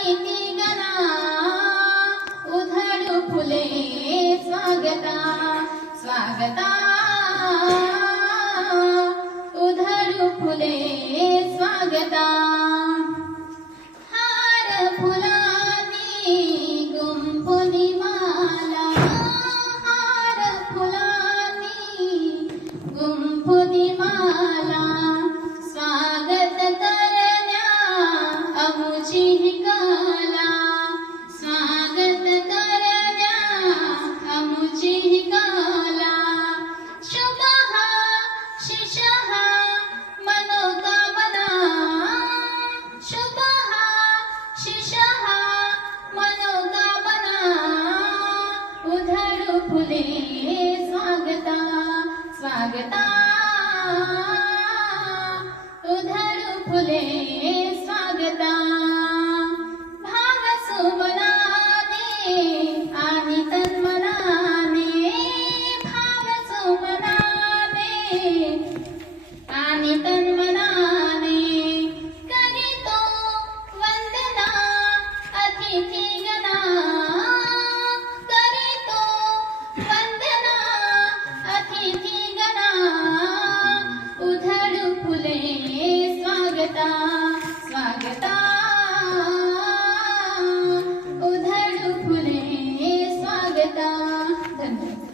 माहिती गना उधळू फुले स्वागता. स्वागता. उधळू फुले स्वागता. स्वागत करण्या अमुची फुले स्वागता स्वागता. उधर फुले स्वागता. भाव सुमनाने आणि तन्मनाने भाग सुमनाने आणि तन्मनाने करीतो वंदना अतिथी धन्यवाद